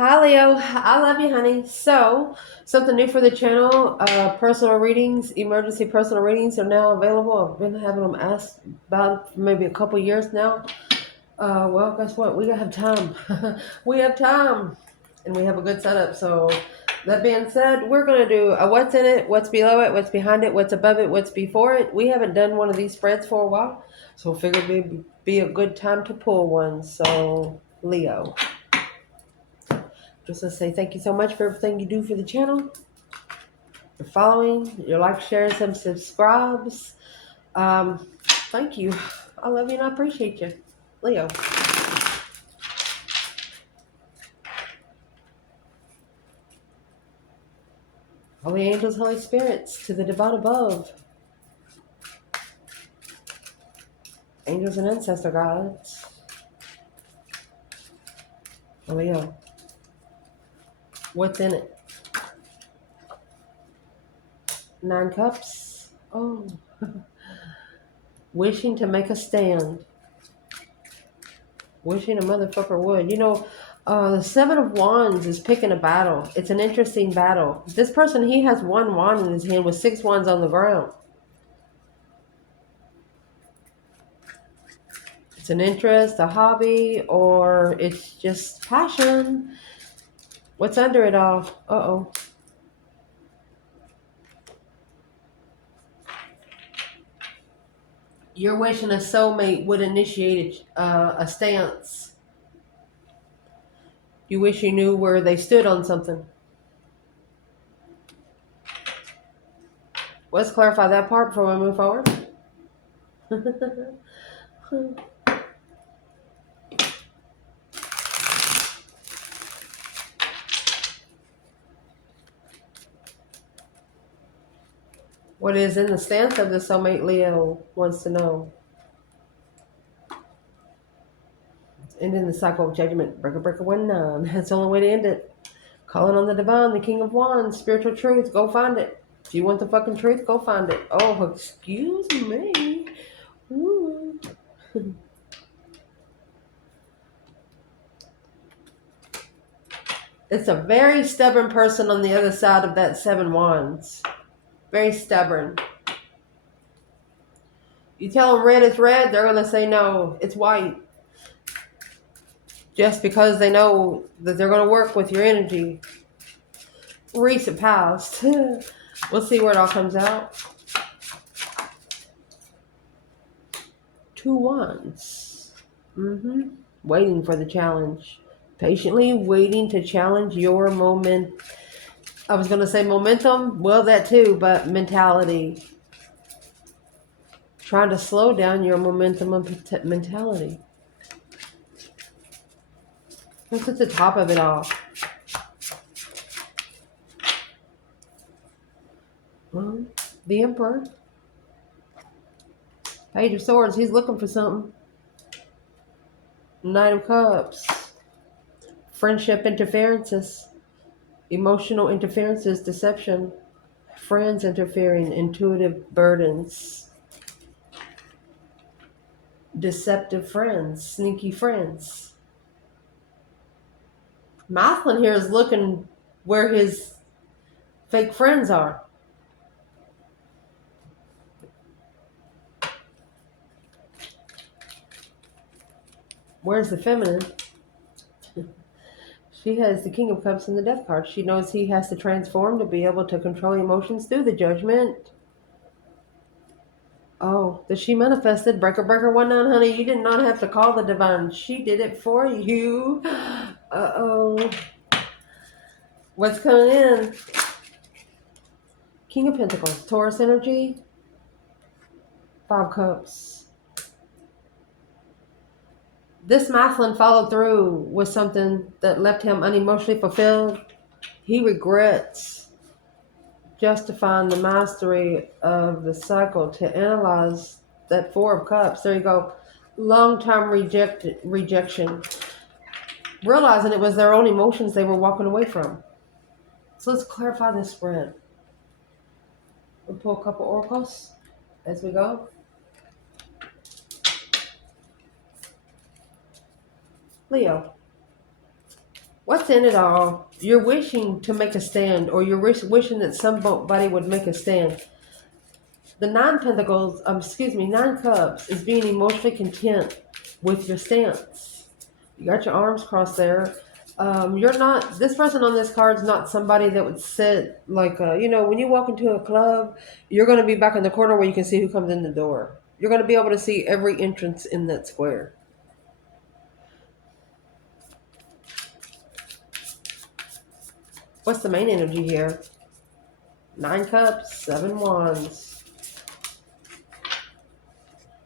Hi Leo, I love you, honey. So, something new for the channel. Personal readings, emergency personal readings are now available. I've been having them asked about for maybe a couple years now. Well, guess what? We have time. We have time, and we have a good setup. So, that being said, we're gonna do a what's in it, what's below it, what's behind it, what's above it, what's before it. We haven't done one of these spreads for a while, so figured it'd be a good time to pull one. So, Leo. Just to say thank you so much for everything you do for the channel, your following, your like, shares, and subscribes. Thank you. I love you and I appreciate you. Leo. Holy angels, Holy spirits, to the divine above. Angels and ancestor gods. Leo. What's in it? 9 cups. Oh. Wishing to make a stand. Wishing a motherfucker would. The 7 of Wands is picking a battle. It's an interesting battle. This person, he has 1 wand in his hand with 6 wands on the ground. It's an interest, a hobby, or it's just passion. What's under it all? Uh-oh. You're wishing a soulmate would initiate a stance. You wish you knew where they stood on something. Let's clarify that part before we move forward. What is in the stance of the soulmate, Leo wants to know. Ending the cycle of judgment. Breaker 1-9. That's the only way to end it. Calling on the divine, the King of Wands, spiritual truth. Go find it. If you want the fucking truth, go find it. Oh, excuse me. Ooh. It's a very stubborn person on the other side of that 7 wands. Very stubborn. You tell them red is red, they're going to say no, it's white. Just because they know that they're going to work with your energy. Recent past. We'll see where it all comes out. 2 wands. Waiting for the challenge. Patiently waiting to challenge your moment. I was going to say momentum. Well, that too, but mentality. Trying to slow down your momentum and mentality. What's at the top of it all? Well, the Emperor. Page of Swords. He's looking for something. Knight of Cups. Friendship interferences. Emotional interferences. Deception. Friends interfering. Intuitive burdens. Deceptive friends. Sneaky friends. Mathlin here is looking where his fake friends are. Where's the feminine? She has the King of Cups and the Death card. She knows he has to transform to be able to control emotions through the Judgment. Oh, that she manifested. Breaker 1-9, honey. You did not have to call the divine. She did it for you. Uh-oh. What's coming in? King of Pentacles. Taurus energy. 5 Cups. This Mathlin followed through with something that left him unemotionally fulfilled. He regrets justifying the mastery of the cycle to analyze that 4 of Cups. There you go. Long-time rejection. Realizing it was their own emotions they were walking away from. So let's clarify this spread. We'll pull a couple oracles as we go. Leo, What's in it all? You're wishing to make a stand, or you're wishing that somebody would make a stand. The nine pentacles, nine cups is being emotionally content with your stance. You got your arms crossed there. You're not, this person on this card is not somebody that would sit like, when you walk into a club, you're going to be back in the corner where you can see who comes in the door. You're going to be able to see every entrance in that square. What's the main energy here? Nine cups, seven wands.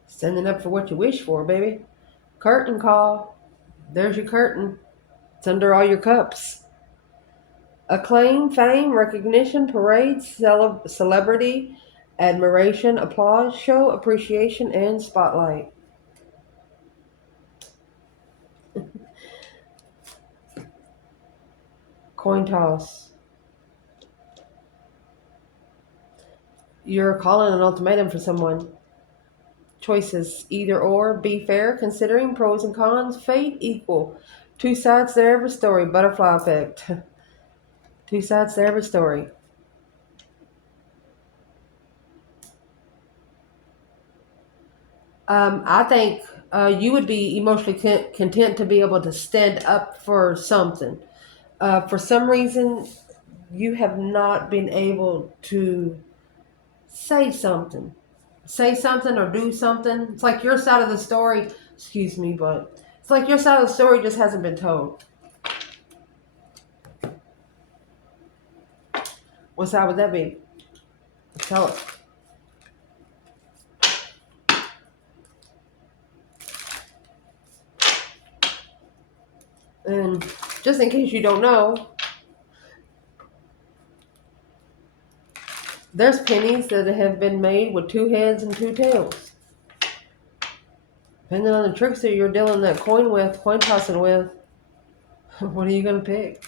Standing up for what you wish for, baby. Curtain call. There's your curtain. It's under all your cups. Acclaim, fame, recognition, parades, celebrity, admiration, applause, show, appreciation, and spotlight. Coin toss. You're calling an ultimatum for someone. Choices, either or, be fair, considering pros and cons, fate equal. Two sides to every story, butterfly effect. Two sides to every story. I think you would be emotionally content to be able to stand up for something. For some reason, you have not been able to say something. Say something or do something. It's like your side of the story, excuse me, but it's like your side of the story just hasn't been told. What side would that be? Tell it. And just in case you don't know, there's pennies that have been made with two heads and two tails. Depending on the tricks that you're dealing that coin tossing with, what are you going to pick?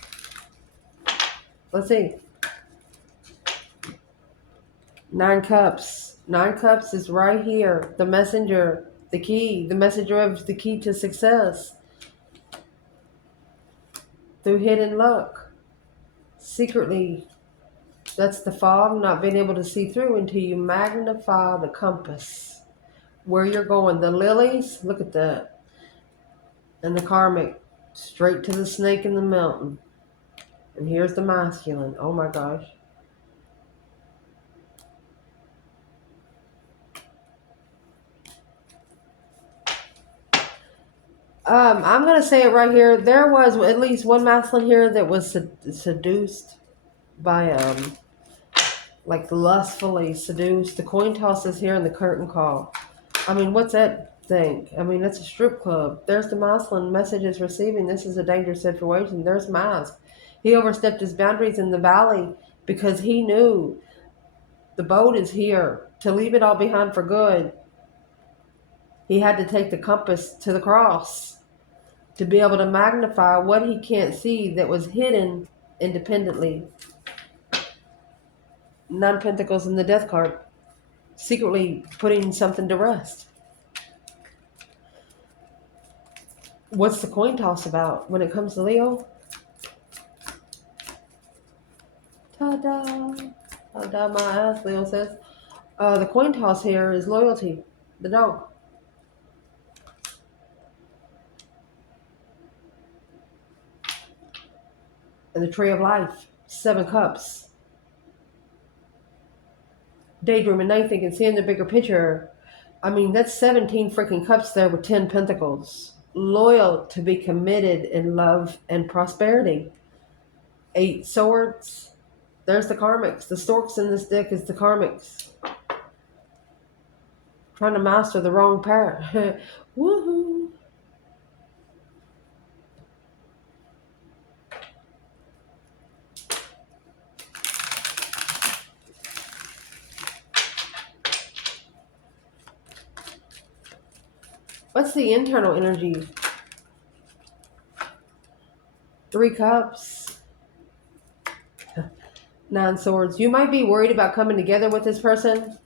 Let's see. Nine cups. Nine cups is right here. The messenger, the key, the messenger of the key to success. Through hidden luck. Secretly, that's the fog, not being able to see through until you magnify the compass. Where you're going. The lilies, look at that. And the karmic, straight to the snake in the mountain. And here's the masculine. Oh my gosh. I'm going to say it right here. There was at least one masculine here that was seduced by, like lustfully seduced. The coin toss is here and the curtain call. I mean, what's that thing? I mean, that's a strip club. There's the masculine messages receiving. This is a dangerous situation. There's Mask. He overstepped his boundaries in the valley because he knew the boat is here. To leave it all behind for good, he had to take the compass to the cross to be able to magnify what he can't see that was hidden independently. Nine Pentacles in the Death card. Secretly putting something to rest. What's the coin toss about when it comes to Leo? Ta-da! Ta-da my ass, Leo says. The coin toss here is loyalty. The dog. And the Tree of Life. Seven Cups. Daydreaming, night thinking, seeing the bigger picture. I mean, that's 17 freaking cups there with 10 pentacles. Loyal to be committed in love and prosperity. 8 swords. There's the karmics. The storks in this deck is the karmics. Trying to master the wrong pair. Woohoo! What's the internal energy? 3 cups. 9 swords. You might be worried about coming together with this person.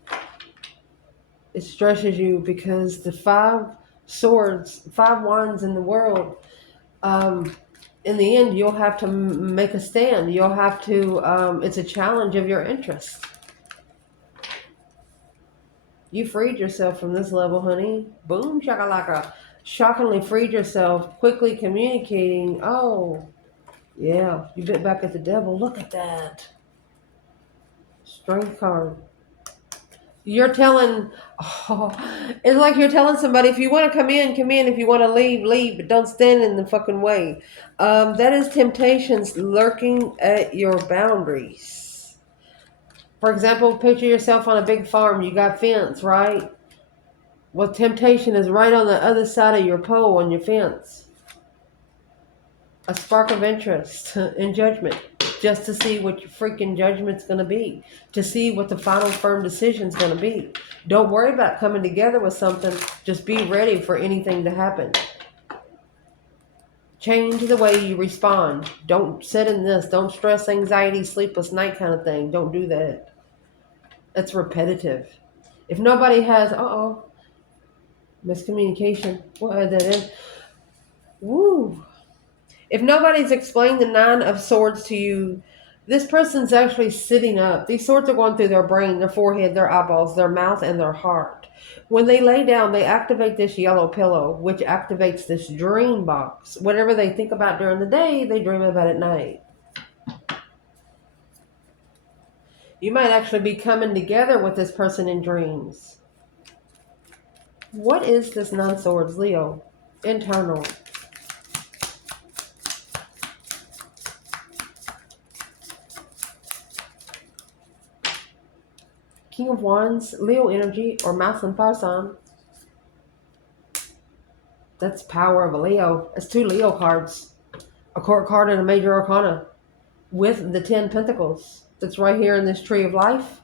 It stresses you because the 5 swords, 5 wands in the world, in the end, you'll have to make a stand. You'll have to, it's a challenge of your interest. You freed yourself from this level, honey. Boom, shakalaka. Shockingly freed yourself, quickly communicating. Oh, yeah, you bit back at the devil. Look at that. Strength card. You're telling, it's like you're telling somebody, if you want to come in, come in. If you want to leave, leave, but don't stand in the fucking way. That is temptations lurking at your boundaries. For example, picture yourself on a big farm. You got fence, right? Well, temptation is right on the other side of your pole on your fence. A spark of interest in judgment, just to see what your freaking judgment's going to be, to see what the final firm decision's going to be. Don't worry about coming together with something. Just be ready for anything to happen. Change the way you respond. Don't sit in this. Don't stress, anxiety, sleepless night kind of thing. Don't do that. That's repetitive. If nobody has, miscommunication. We'll add that in. Woo. If nobody's explained the Nine of Swords to you, this person's actually sitting up. These swords are going through their brain, their forehead, their eyeballs, their mouth, and their heart. When they lay down, they activate this yellow pillow, which activates this dream box. Whatever they think about during the day, they dream about at night. You might actually be coming together with this person in dreams. What is this Nine of Swords, Leo? Internal. King of Wands, Leo energy, or masculine fire sign. That's power of a Leo. It's two Leo cards. A court card and a major arcana. With the 10 pentacles. That's right here in this tree of life.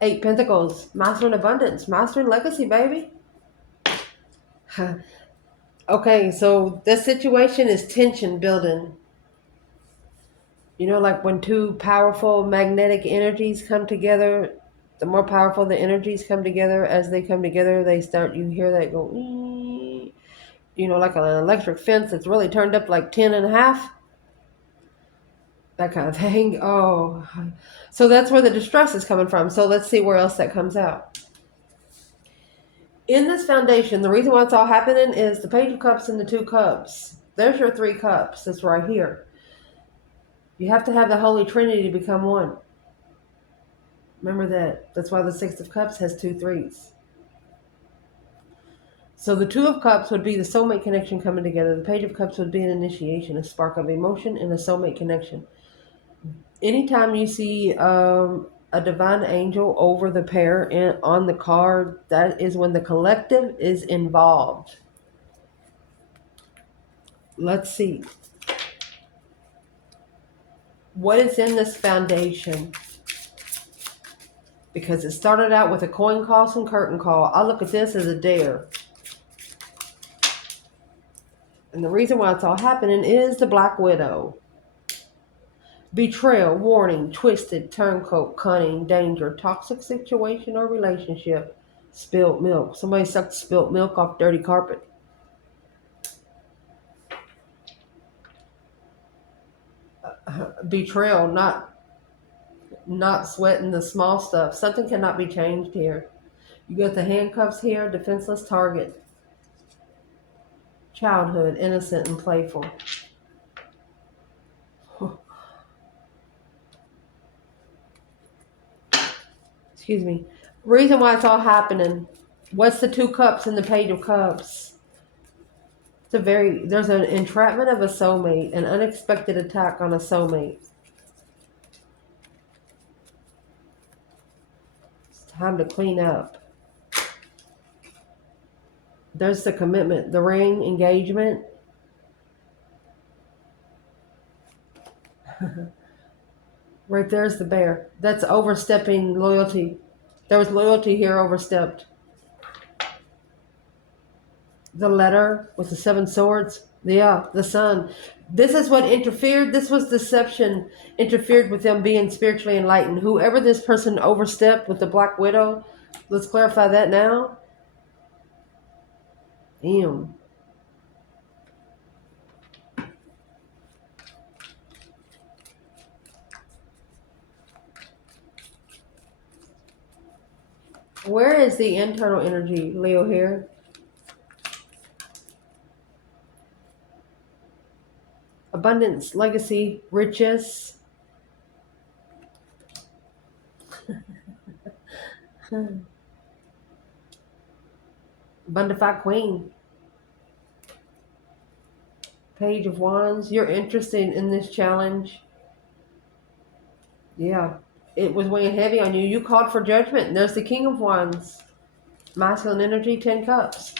8 pentacles. Master in abundance. Master in legacy, baby. Okay, so this situation is tension building. You know, like when two powerful magnetic energies come together, the more powerful the energies come together, as they come together, they start, you hear that go, you know, like an electric fence that's really turned up like 10 and a half. That kind of thing. Oh, so that's where the distress is coming from. So let's see where else that comes out. In this foundation, the reason why it's all happening is the Page of Cups and the 2 Cups. There's your 3 cups. That's right here. You have to have the Holy Trinity to become one. Remember that. That's why the 6 of Cups has 2 3s. So the 2 of Cups would be the soulmate connection coming together. The Page of Cups would be an initiation, a spark of emotion, and a soulmate connection. Anytime you see a divine angel over the pair on the card, that is when the collective is involved. Let's see. What is in this foundation? Because it started out with a coin toss and curtain call. I look at this as a dare. And the reason why it's all happening is the Black Widow. Betrayal, warning, twisted, turncoat, cunning, danger, toxic situation or relationship, spilt milk. Somebody sucked spilt milk off dirty carpet. Betrayal, not sweating the small stuff. Something cannot be changed here. You got the handcuffs here, defenseless target. Childhood, innocent and playful. Excuse me. Reason why it's all happening. What's the 2 cups and the Page of Cups? There's an entrapment of a soulmate, an unexpected attack on a soulmate. It's time to clean up. There's the commitment, the ring, engagement. Right there's the bear. That's overstepping loyalty. There was loyalty here overstepped. The letter with the 7 swords. Yeah, the sun. This is what interfered. This was deception. Interfered with them being spiritually enlightened. Whoever this person overstepped with the Black Widow, let's clarify that now. Damn. Where is the internal energy, Leo, here? Abundance, legacy, riches. Bonafide queen. Page of wands. You're interested in this challenge. Yeah. It was weighing heavy on you. You called for judgment. And there's the king of wands. Masculine energy, 10 cups.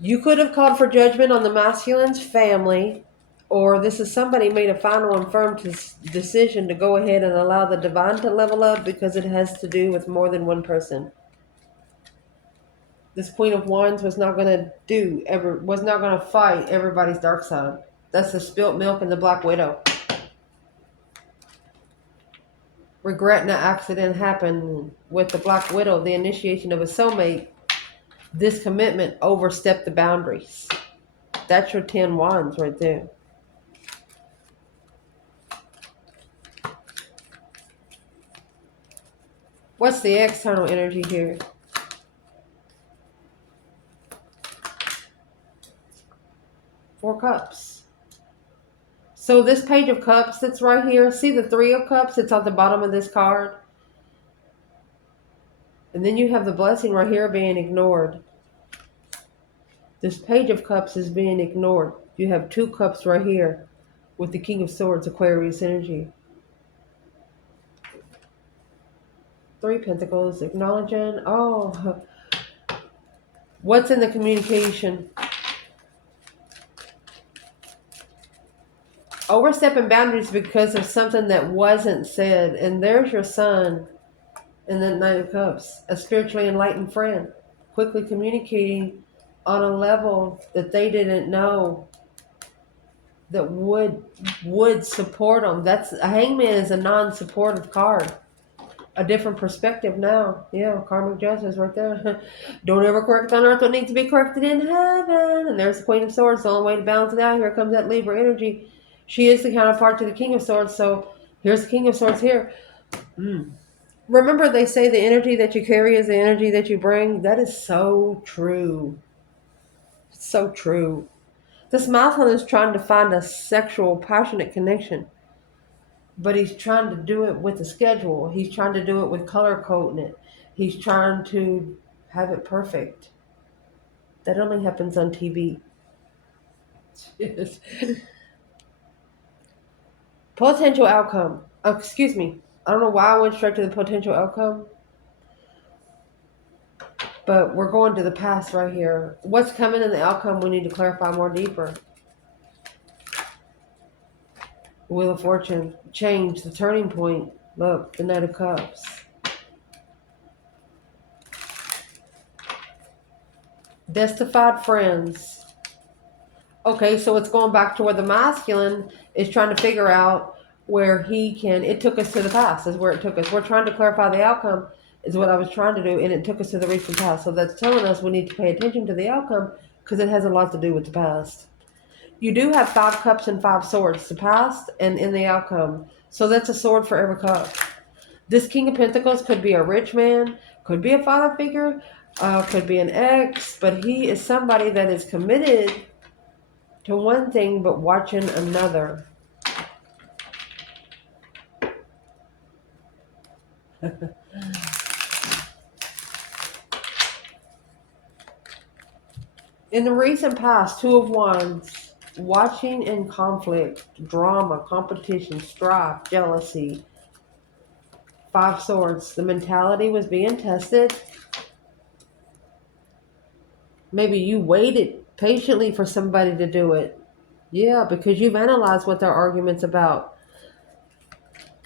You could have called for judgment on the masculine's family, or this is somebody made a final and firm decision to go ahead and allow the divine to level up because it has to do with more than one person. This Queen of Wands was not going to fight everybody's dark side. That's the spilt milk and the Black Widow. Regretting an accident happened with the Black Widow, the initiation of a soulmate. This commitment overstepped the boundaries. That's your 10 wands right there. What's the external energy here? Four cups. So this page of cups that's right here, see the 3 of cups? It's at the bottom of this card. And then you have the blessing right here being ignored. This page of cups is being ignored. You have 2 cups right here with the King of Swords, Aquarius energy. 3 pentacles, acknowledging. Oh, what's in the communication? Overstepping boundaries because of something that wasn't said. And there's your son in the Knight of Cups, a spiritually enlightened friend, quickly communicating on a level that they didn't know that would support them. That's a hangman is a non-supportive card. A different perspective now. Yeah, karmic justice right there. Don't ever correct on earth what needs to be corrected in heaven. And there's the Queen of Swords. The only way to balance it out. Here comes that Libra energy. She is the counterpart to the King of Swords. So here's the King of Swords here. Remember they say the energy that you carry is the energy that you bring? That is so true. So true. This masculine is trying to find a sexual, passionate connection. But he's trying to do it with a schedule. He's trying to do it with color coding it. He's trying to have it perfect. That only happens on TV. Yes. Potential outcome. Oh, excuse me. I don't know why I went straight to the potential outcome. But we're going to the past right here. What's coming in the outcome we need to clarify more deeper. Wheel of Fortune. Change. The turning point. Look, the Knight of Cups. Destified friends. Okay, so it's going back to where the masculine is trying to figure out where he can. It took us to the past, is where it took us. We're trying to clarify the outcome, is what I was trying to do, and it took us to the recent past. So that's telling us we need to pay attention to the outcome because it has a lot to do with the past. You do have 5 cups and 5 swords, the past and in the outcome. So that's a sword for every cup. This King of Pentacles could be a rich man, could be a father figure, could be an ex, but he is somebody that is committed to one thing but watching another. In the recent past, 2 of Wands, watching in conflict, drama, competition, strife, jealousy. 5 swords, the mentality was being tested. Maybe you waited patiently for somebody to do it. Yeah, because you've analyzed what their argument's about.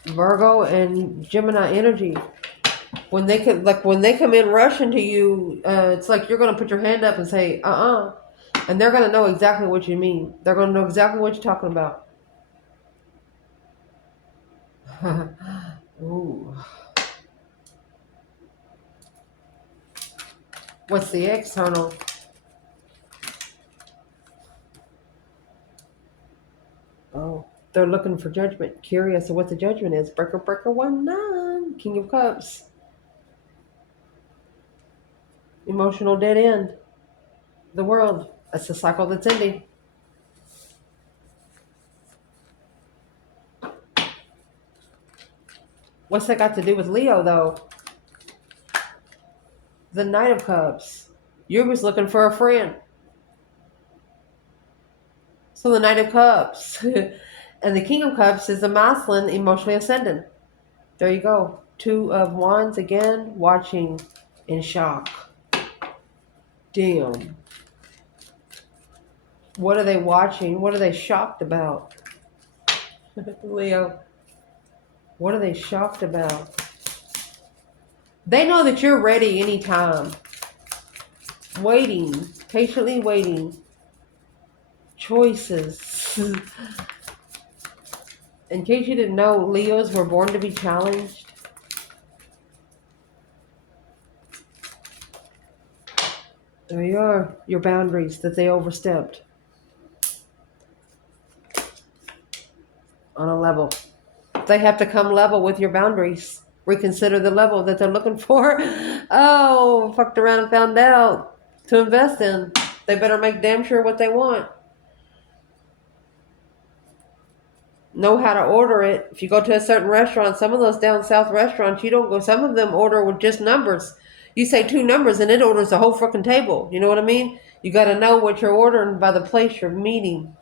Virgo and Gemini energy. When they come in rushing to you, it's like you're going to put your hand up and say, and they're going to know exactly what you mean. They're going to know exactly what you're talking about. Ooh. What's the external? Oh, they're looking for judgment. Curious of what the judgment is. Breaker, breaker, 1-9. King of Cups. Emotional dead end. The world. That's a cycle that's ending. What's that got to do with Leo, though? The Knight of Cups. You was looking for a friend. So the Knight of Cups. And the King of Cups is the masculine, emotionally ascendant. There you go. Two of Wands again, watching in shock. Damn. What are they watching? What are they shocked about? Leo, what are they shocked about? They know that you're ready anytime. Waiting, patiently waiting. Choices. In case you didn't know, Leos were born to be challenged. There you are, your boundaries that they overstepped on a level. They have to come level with your boundaries. Reconsider the level that they're looking for. Oh, fucked around and found out to invest in. They better make damn sure what they want. Know how to order it. If you go to a certain restaurant, some of those down south restaurants, you don't go. Some of them order with just numbers. You say two numbers and it orders the whole freaking table. You know what I mean? You got to know what you're ordering by the place you're meeting.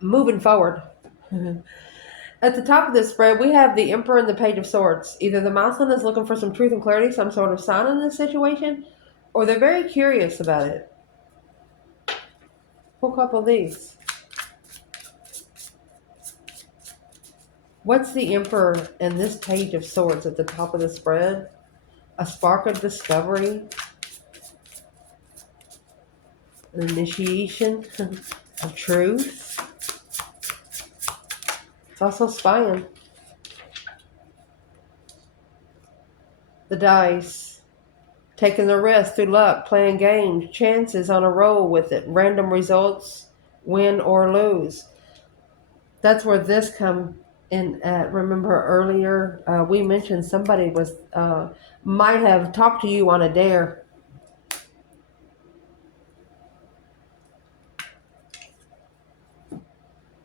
Moving forward. At the top of this spread, we have the Emperor and the Page of Swords. Either the masculine is looking for some truth and clarity, some sort of sign in this situation, or they're very curious about it. Pull a couple of these. What's the Emperor and this Page of Swords at the top of the spread? A spark of discovery, an initiation of truth. It's also spying. The dice, taking the risk through luck, playing games, chances on a roll with it, random results, win or lose. That's where this come in at. Remember earlier we mentioned somebody was might have talked to you on a dare.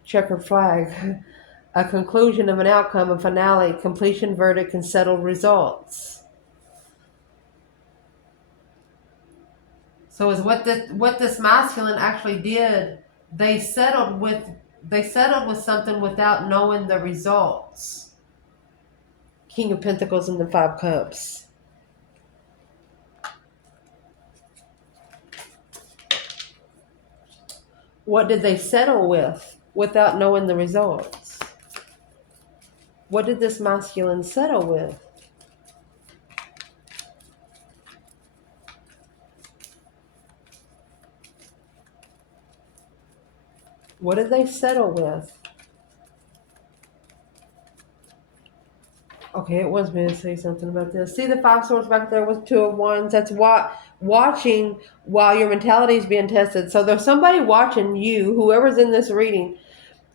Checkered flag. A conclusion of an outcome, a finale, completion, verdict, and settled results. So is what this masculine actually did. They settled with something without knowing the results. King of Pentacles and the Five Cups. What did they settle with without knowing the results? What did this masculine settle with? What did they settle with? Okay, it was me to say something about this. See the Five Swords back there with Two of Wands? That's watching while your mentality is being tested. So there's somebody watching you, whoever's in this reading,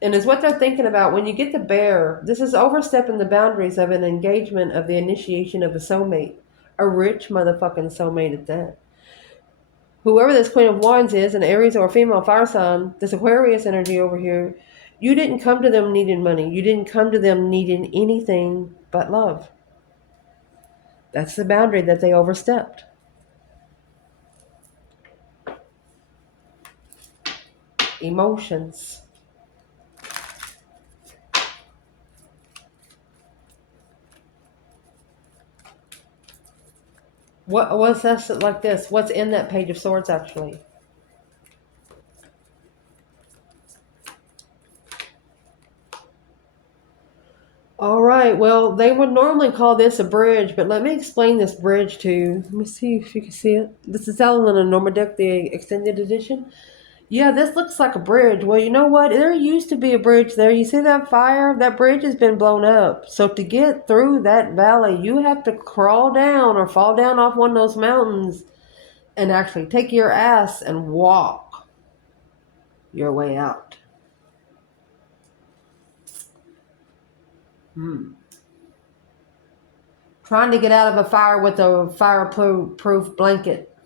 and is what they're thinking about. When you get the Bear, this is overstepping the boundaries of an engagement, of the initiation of a soulmate. A rich motherfucking soulmate at that. Whoever this Queen of Wands is, an Aries or a female fire sign, this Aquarius energy over here, you didn't come to them needing money. You didn't come to them needing anything but love. That's the boundary that they overstepped. Emotions. What's that like this? What's in that Page of Swords actually? All right. Well, they would normally call this a bridge, but let me explain this bridge to you. Let me see if you can see it. This is out on a Norma Deck, the extended edition. Yeah, this looks like a bridge. Well, you know what? There used to be a bridge there. You see that fire? That bridge has been blown up. So to get through that valley, you have to crawl down or fall down off one of those mountains and actually take your ass and walk your way out. Trying to get out of a fire with a fireproof blanket.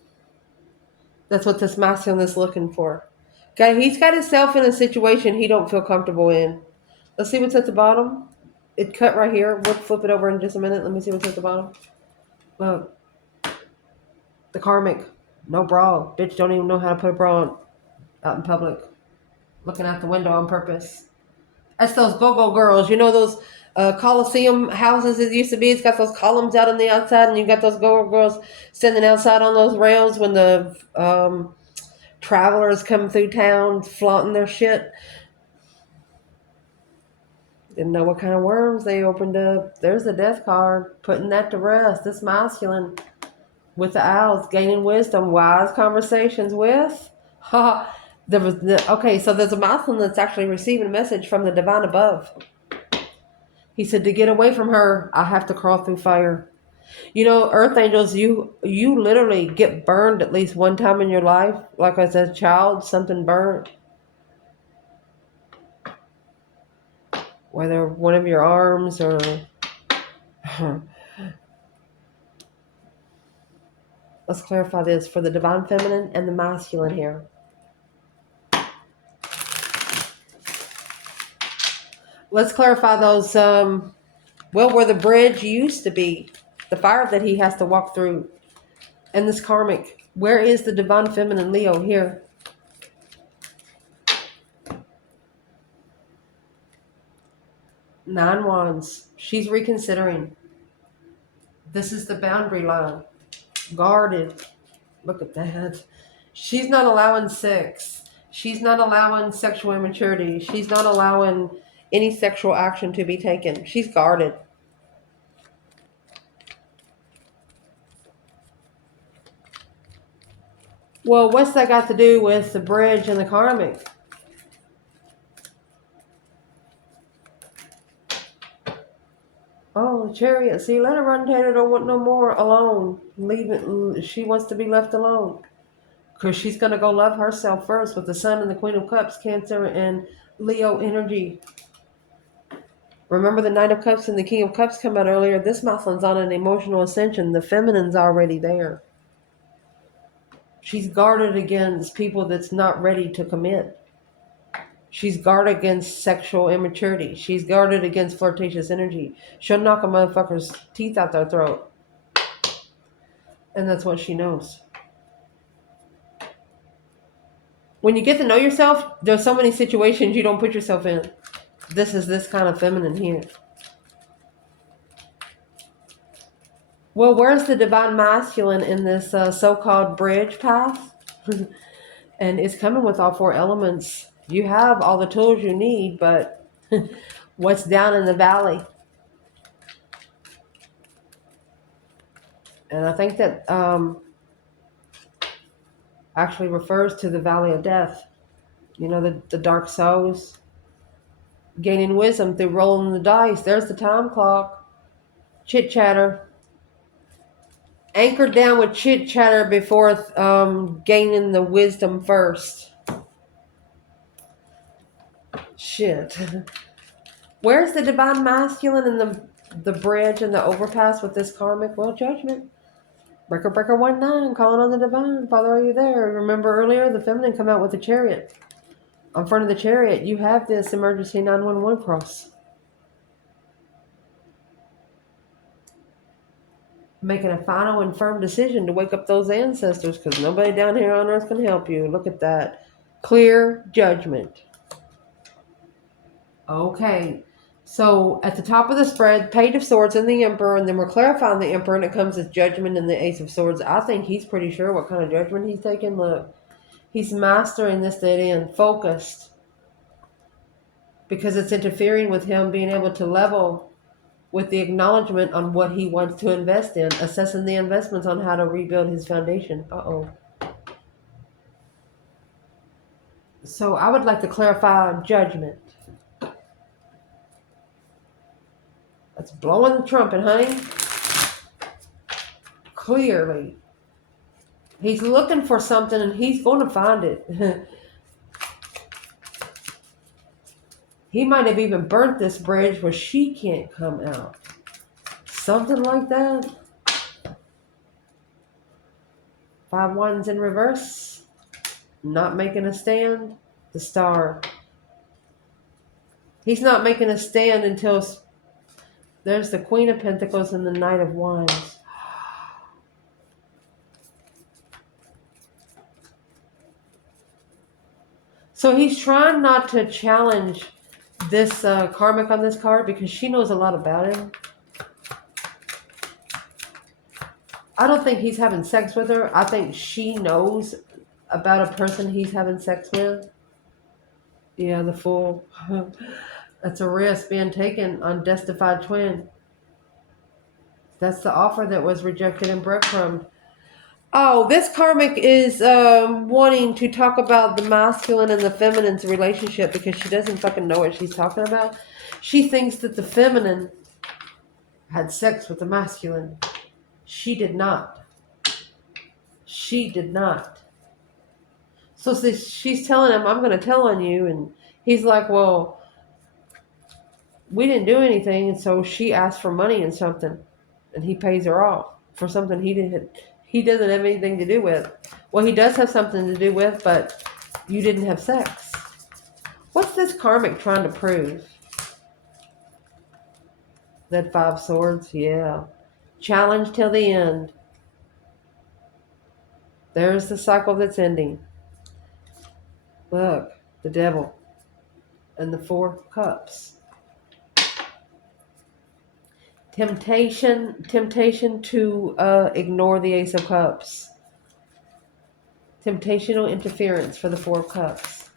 That's what this masculine is looking for. Okay, he's got himself in a situation he don't feel comfortable in. Let's see what's at the bottom. It cut right here. We'll flip it over in just a minute. Let me see what's at the bottom. Look. The karmic. No bra. Bitch don't even know how to put a bra on out in public. Looking out the window on purpose. That's those go-go girls. You know those Coliseum houses it used to be? It's got those columns out on the outside, and you got those go-go girls standing outside on those rails when the travelers come through town flaunting their shit. Didn't know what kind of worms they opened up. There's the death card. Putting that to rest. This masculine with the owls, gaining wisdom, wise conversations with. Okay, so there's a masculine that's actually receiving a message from the divine above. He said, to get away from her, I have to crawl through fire. You know, earth angels, you literally get burned at least one time in your life. Like as a child, something burnt. Whether one of your arms or... Let's clarify this for the divine feminine and the masculine here. Let's clarify those, where the bridge used to be, the fire that he has to walk through, and this karmic. Where is the divine feminine Leo here? Nine Wands. She's reconsidering. This is the boundary line. Guarded. Look at that. She's not allowing sex. She's not allowing sexual immaturity. She's not allowing any sexual action to be taken. She's guarded. Well, what's that got to do with the bridge and the karmic? Oh, the chariot. See, let her run, Taylor. Don't want no more alone. Leave it. She wants to be left alone. Because she's going to go love herself first with the Sun and the Queen of Cups, Cancer and Leo energy. Remember the Knight of Cups and the King of Cups come out earlier. This masculine's on an emotional ascension. The feminine's already there. She's guarded against people that's not ready to commit. She's guarded against sexual immaturity. She's guarded against flirtatious energy. She'll knock a motherfucker's teeth out their throat. And that's what she knows. When you get to know yourself, there's so many situations you don't put yourself in. This is this kind of feminine here. Well, where's the divine masculine in this so-called bridge path? And it's coming with all four elements. You have all the tools you need, but what's down in the valley? And I think that actually refers to the valley of death. You know, the dark souls. Gaining wisdom through rolling the dice. There's the time clock. Chit-chatter. Anchored down with chit-chatter before gaining the wisdom first. Shit. Where's the divine masculine and the bridge and the overpass with this karmic? Well, judgment. Breaker 19, calling on the divine. Father, are you there? Remember earlier, the feminine come out with the chariot. On front of the chariot, you have this emergency 911 cross. Making a final and firm decision to wake up those ancestors because nobody down here on earth can help you. Look at that. Clear judgment. Okay. So at the top of the spread, Page of Swords and the Emperor, and then we're clarifying the Emperor, and it comes as Judgment and the Ace of Swords. I think he's pretty sure what kind of judgment he's taking. Look, he's mastering this dead end, focused, because it's interfering with him being able to level with the acknowledgement on what he wants to invest in, assessing the investments on how to rebuild his foundation. So I would like to clarify judgment. That's blowing the trumpet, honey. Clearly. He's looking for something and he's going to find it. He might have even burnt this bridge where she can't come out. Something like that. 5 wands in reverse. Not making a stand. The Star. He's not making a stand until there's the Queen of Pentacles and the Knight of Wands. So he's trying not to challenge this karmic on this card because she knows a lot about him. I don't think he's having sex with her. I think she knows about a person he's having sex with. Yeah, the Fool. That's a risk being taken on Destified Twin. That's the offer that was rejected and breadcrumbed. Oh, this karmic is wanting to talk about the masculine and the feminine's relationship because she doesn't fucking know what she's talking about. She thinks that the feminine had sex with the masculine. She did not. She did not. So she's telling him, I'm going to tell on you. And he's like, well, we didn't do anything. And so she asked for money and something. And he pays her off for something he doesn't have anything to do with. Well, he does have something to do with, but you didn't have sex. What's this karmic trying to prove? That 5 swords, yeah. Challenge till the end. There's the cycle that's ending. Look, the Devil and the 4 cups. Temptation to ignore the Ace of Cups. Temptational interference for the 4 cups.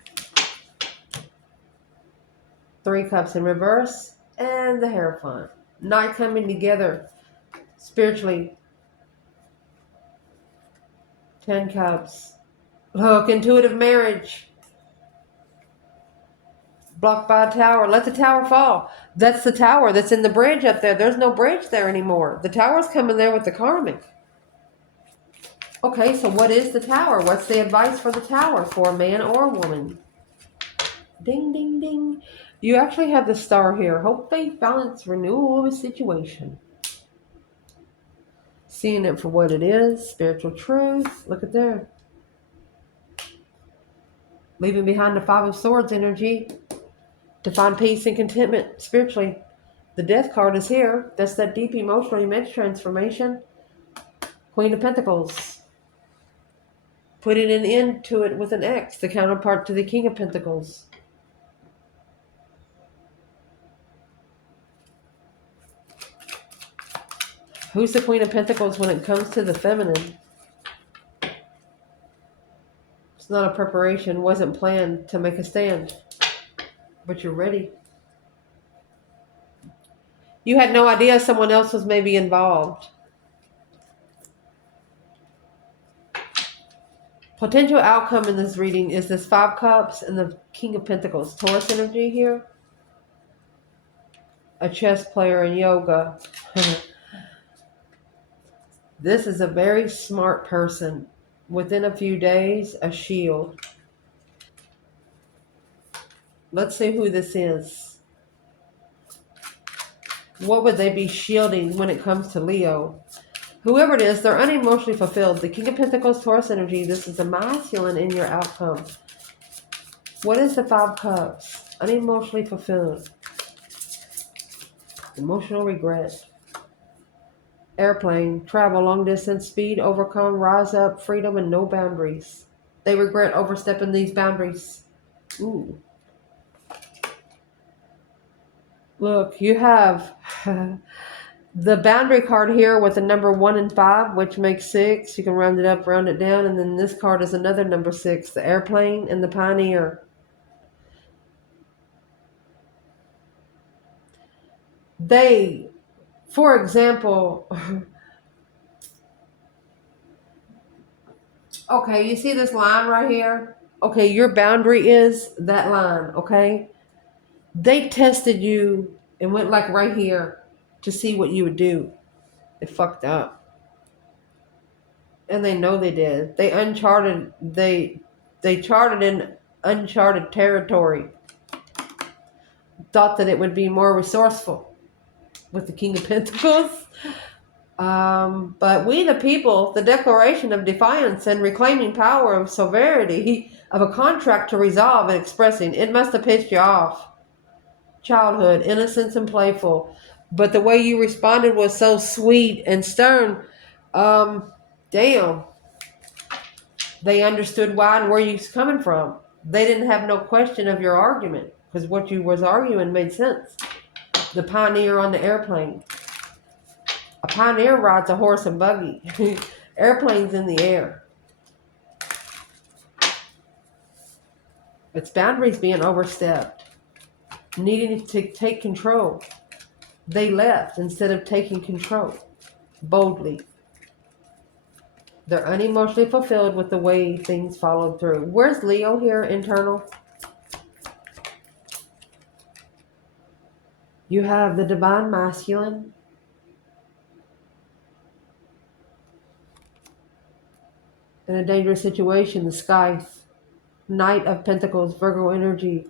3 cups in reverse and the Hierophant. Not coming together spiritually. 10 cups. Look, intuitive marriage. Blocked by a tower. Let the tower fall. That's the tower that's in the bridge up there. There's no bridge there anymore. The tower's coming there with the karmic. Okay, so what is the tower? What's the advice for the tower for a man or a woman? Ding, ding, ding. You actually have the Star here. Hope, faith, balance, renewal of a situation. Seeing it for what it is. Spiritual truth. Look at there. Leaving behind the 5 of Swords energy to find peace and contentment spiritually. The Death card is here. That's that deep emotional immense transformation. Queen of Pentacles. Putting an end to it with an X, the counterpart to the King of Pentacles. Who's the Queen of Pentacles when it comes to the feminine? It's not a preparation, wasn't planned to make a stand. But you're ready. You had no idea someone else was maybe involved. Potential outcome in this reading is this 5 cups and the King of Pentacles. Taurus energy here. A chess player in yoga. This is a very smart person. Within a few days, a shield. Let's see who this is. What would they be shielding when it comes to Leo? Whoever it is, they're unemotionally fulfilled. The King of Pentacles, Taurus energy. This is a masculine in your outcome. What is the 5 cups? Unemotionally fulfilled. Emotional regret. Airplane. Travel, long distance, speed, overcome, rise up, freedom, and no boundaries. They regret overstepping these boundaries. Ooh. Look, you have the boundary card here with the number 1 and 5, which makes 6. You can round it up, round it down. And then this card is another number 6, the airplane and the pioneer. They, for example, okay, you see this line right here? Okay, your boundary is that line, okay? They tested you and went like right here to see what you would do. They fucked up. And they know they did. They charted in uncharted territory. Thought that it would be more resourceful. with the King of Pentacles. But we the people, the declaration of defiance and reclaiming power of severity of a contract to resolve and expressing, it must have pissed you off. Childhood, innocence and playful. But the way you responded was so sweet and stern. Damn. They understood why and where you was coming from. They didn't have no question of your argument because what you was arguing made sense. The pioneer on the airplane. A pioneer rides a horse and buggy. Airplanes in the air. Its boundaries being overstepped. Needing to take control. They left instead of taking control. Boldly. They're unemotionally fulfilled with the way things followed through. Where's Leo here, internal? You have the divine masculine. In a dangerous situation, the Scythe, Knight of Pentacles, Virgo energy.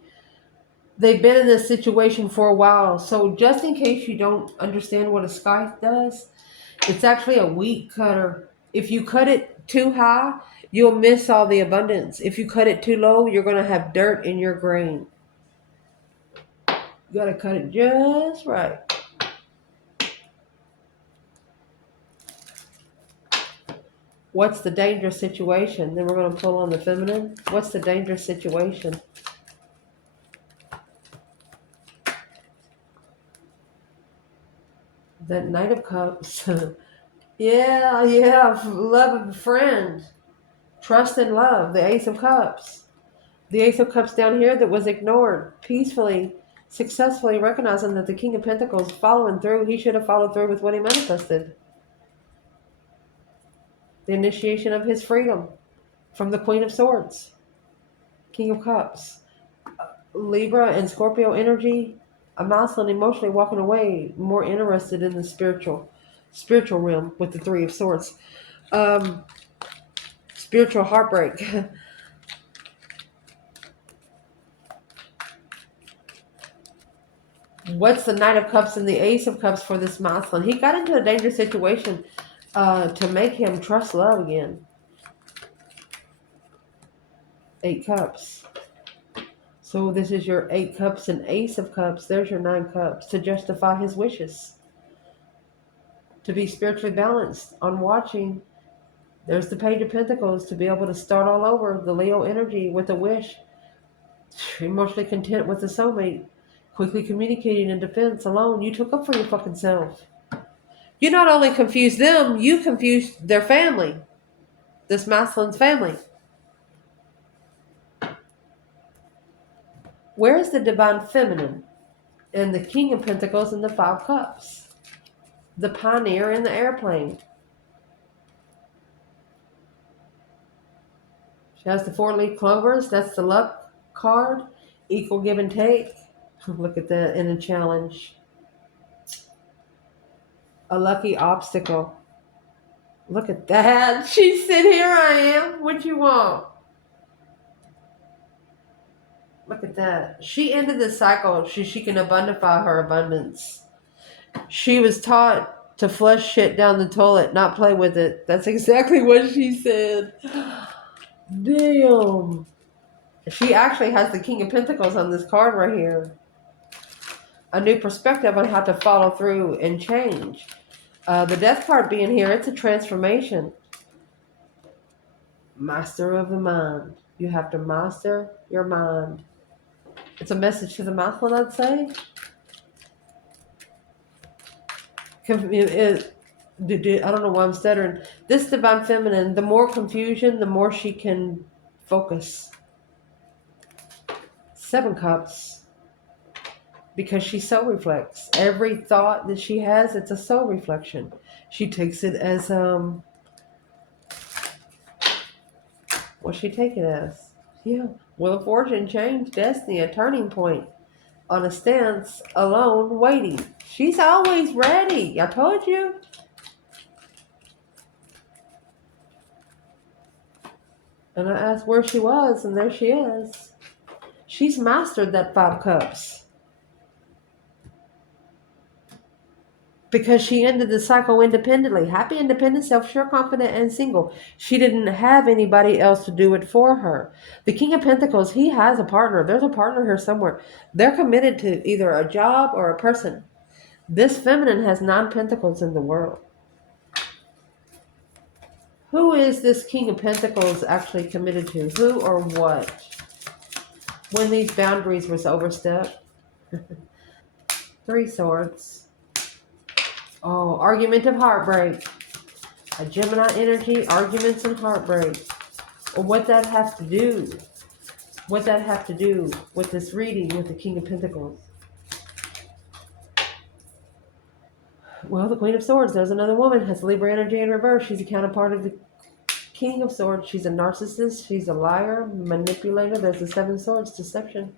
They've been in this situation for a while, so just in case you don't understand what a Scythe does, it's actually a wheat cutter. If you cut it too high, you'll miss all the abundance. If you cut it too low, you're going to have dirt in your grain. You got to cut it just right. What's the dangerous situation? Then we're going to pull on the feminine. What's the dangerous situation? That Knight of Cups. yeah. Love of a friend. Trust and love. The Ace of Cups. The Ace of Cups down here that was ignored. Peacefully, successfully recognizing that the King of Pentacles following through. He should have followed through with what he manifested. The initiation of his freedom from the Queen of Swords. King of Cups. Libra and Scorpio energy. A masculine emotionally walking away, more interested in the spiritual realm with the Three of Swords. Spiritual heartbreak. What's the Knight of Cups and the Ace of Cups for this masculine? He got into a dangerous situation to make him trust love again. 8 Cups. So this is your 8 Cups and Ace of Cups. There's your 9 Cups to justify his wishes. To be spiritually balanced on watching. There's the Page of Pentacles to be able to start all over. The Leo energy with a wish. Emotionally content with the soulmate. Quickly communicating in defense alone. You took up for your fucking self. You not only confused them, you confused their family. This masculine's family. Where is the divine feminine? And the King of Pentacles and the 5 Cups. The pioneer in the airplane. She has the 4-leaf clovers. That's the luck card. Equal give and take. Look at that in a challenge. A lucky obstacle. Look at that. She said, here I am. What you want? Look at that. She ended the cycle. She can abundify her abundance. She was taught to flush shit down the toilet, not play with it. That's exactly what she said. Damn. She actually has the King of Pentacles on this card right here. A new perspective on how to follow through and change. The Death card being here, it's a transformation. Master of the mind. You have to master your mind. It's a message to the masculine, I'd say. I don't know why I'm stuttering. This divine feminine, the more confusion, the more she can focus. 7 Cups. Because she soul reflects. Every thought that she has, it's a soul reflection. She takes it as, what's she take it as? Yeah. Wheel of Fortune, change, destiny, a turning point. On a stance, alone, waiting. She's always ready. I told you. And I asked where she was, and there she is. She's mastered that 5 Cups. because she ended the cycle independently. Happy, independent, self-sure, confident, and single. She didn't have anybody else to do it for her. The King of Pentacles, he has a partner. There's a partner here somewhere. They're committed to either a job or a person. This feminine has 9 pentacles in the world. Who is this King of Pentacles actually committed to? Who or what? When these boundaries was overstepped? 3 swords. Oh, argument of heartbreak. A Gemini energy, arguments and heartbreak. Well, what that have to do? What that have to do with this reading with the King of Pentacles? Well, the Queen of Swords, there's another woman, has Libra energy in reverse. She's a counterpart of the King of Swords. She's a narcissist. She's a liar, manipulator. There's the 7 swords, deception.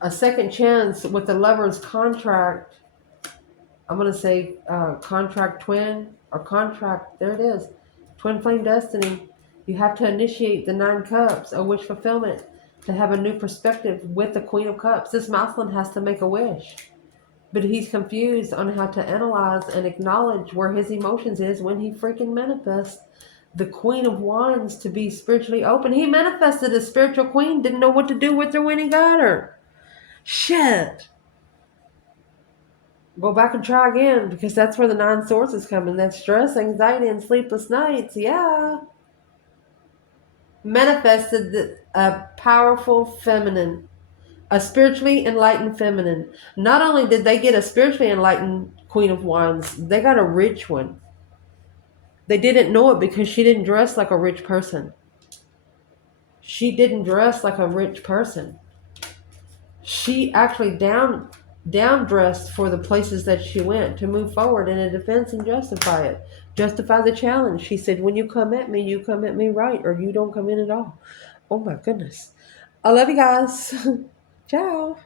A second chance with the Lover's contract. I'm going to say contract twin or contract. There it is. Twin flame destiny. You have to initiate the 9 cups, a wish fulfillment, to have a new perspective with the Queen of Cups. This masculine has to make a wish, but he's confused on how to analyze and acknowledge where his emotions is when he freaking manifests the Queen of Wands to be spiritually open. He manifested a spiritual queen, didn't know what to do with her when he got her. Shit. Go back and try again, because that's where the 9 swords is coming. That's stress, anxiety, and sleepless nights. Yeah. Manifested a powerful feminine, a spiritually enlightened feminine. Not only did they get a spiritually enlightened Queen of Wands, they got a rich one. They didn't know it because she didn't dress like a rich person. She didn't dress like a rich person. She actually down dressed for the places that she went to move forward in a defense and justify it. Justify the challenge. She said, when you come at me, you come at me right, or you don't come in at all. Oh my goodness. I love you guys. Ciao.